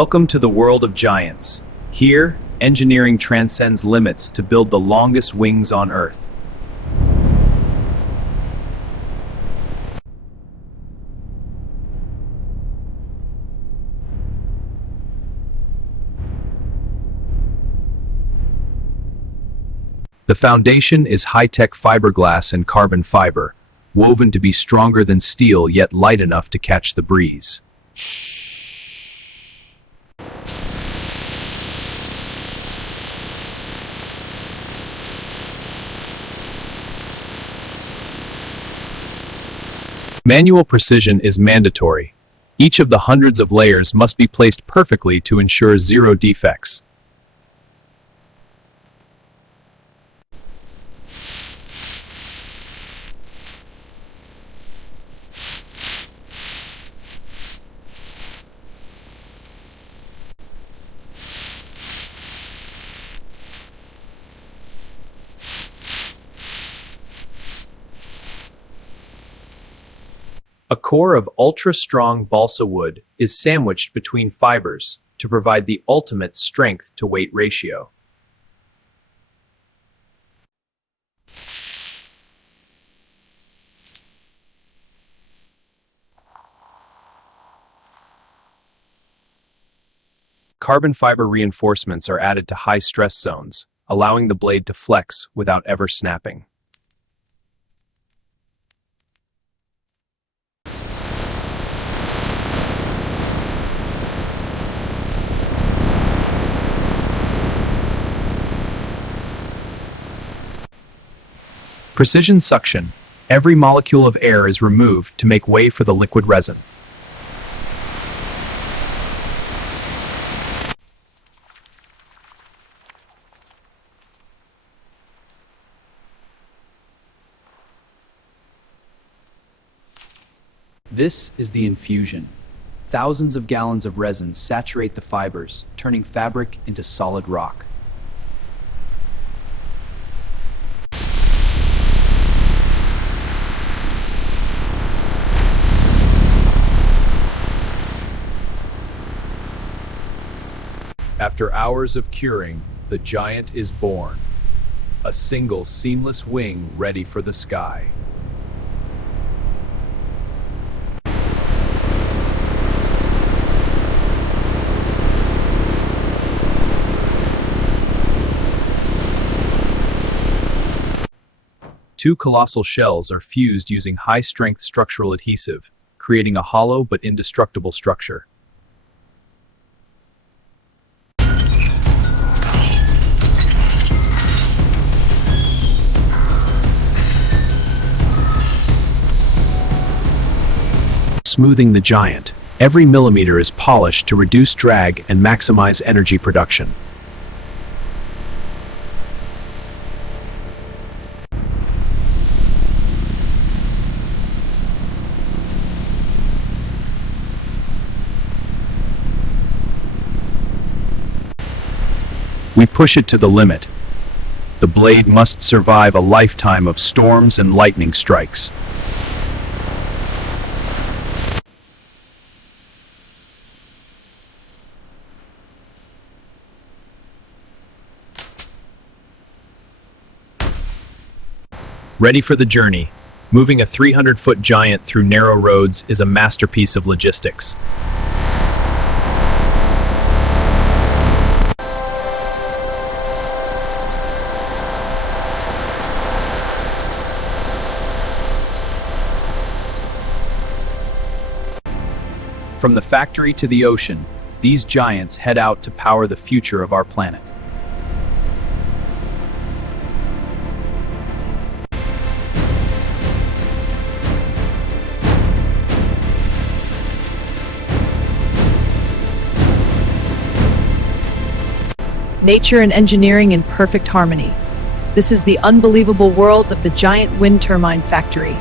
Welcome to the world of giants. Here, engineering transcends limits to build the longest wings on Earth. The foundation is high-tech fiberglass and carbon fiber, woven to be stronger than steel yet light enough to catch the breeze. Manual precision is mandatory. Each of the hundreds of layers must be placed perfectly to ensure zero defects. A core of ultra-strong balsa wood is sandwiched between fibers to provide the ultimate strength-to-weight ratio. Carbon fiber reinforcements are added to high-stress zones, allowing the blade to flex without ever snapping. Precision suction. Every molecule of air is removed to make way for the liquid resin. This is the infusion. Thousands of gallons of resin saturate the fibers, turning fabric into solid rock. After hours of curing, the giant is born. A single seamless wing ready for the sky. Two colossal shells are fused using high-strength structural adhesive, creating a hollow but indestructible structure. Smoothing the giant. Every millimeter is polished to reduce drag and maximize energy production. We push it to the limit. The blade must survive a lifetime of storms and lightning strikes. Ready for the journey. Moving a 300-foot giant through narrow roads is a masterpiece of logistics. From the factory to the ocean, these giants head out to power the future of our planet. Nature and engineering in perfect harmony. This is the unbelievable world of the giant wind turbine factory.